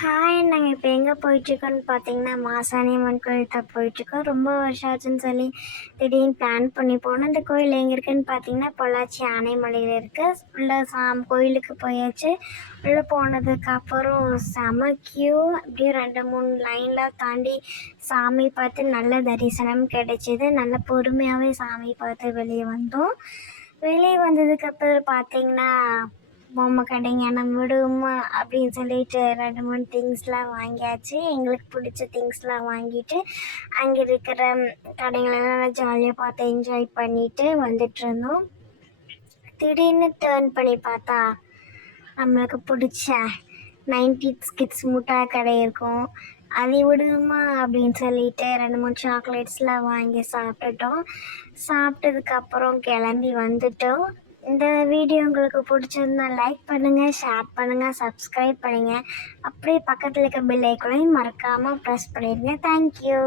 Hi நாங்கள் இப்போ எங்கே போயிட்டுருக்கோன்னு பார்த்தீங்கன்னா மாசாணியம்மன் கோயில் தான் போயிட்டுருக்கோம். ரொம்ப வருஷம் ஆச்சுன்னு சொல்லி திடீர்னு பிளான் பண்ணி போனோம். அந்த கோயில் எங்கே இருக்குதுன்னு பார்த்தீங்கன்னா பொள்ளாச்சி ஆனைமலையில் இருக்குது. உள்ள கோயிலுக்கு போயாச்சு. உள்ளே போனதுக்கப்புறம் செம க்யூ. அப்படியே 2-3 லைன்லாம் தாண்டி சாமி பார்த்து நல்ல தரிசனம் கிடைச்சிது. நல்ல பொறுமையாகவே சாமி பார்த்து வெளியே வந்தோம். வெளியே வந்ததுக்கப்புறம் பார்த்தீங்கன்னா பொம்மை கடைங்க நம்ம விடுவோமா அப்படின்னு சொல்லிட்டு 2-3 திங்ஸ்லாம் வாங்கியாச்சு. எங்களுக்கு பிடிச்ச திங்ஸ்லாம் வாங்கிட்டு அங்கே இருக்கிற கடைங்களெல்லாம் ஜாலியாக பார்த்து என்ஜாய் பண்ணிவிட்டு வந்துட்டுருந்தோம். திடீர்னு டேர்ன் பண்ணி பார்த்தா நம்மளுக்கு பிடிச்ச 90s கிட்ஸ் முட்டாய் கடை இருக்கும். அதை விடுமா அப்படின்னு சொல்லிட்டு 2-3 சாக்லேட்ஸ்லாம் வாங்கி சாப்பிட்டுட்டோம். சாப்பிட்டதுக்கப்புறம் கிளம்பி வந்துட்டோம். இந்த வீடியோ உங்களுக்கு பிடிச்சிருந்தா லைக் பண்ணுங்கள், ஷேர் பண்ணுங்கள், சப்ஸ்கிரைப் பண்ணுங்கள். அப்படியே பக்கத்தில் இருக்க பெல் ஐக்கானையும் மறக்காமல் ப்ரெஸ் பண்ணிடுங்க. தேங்க்யூ.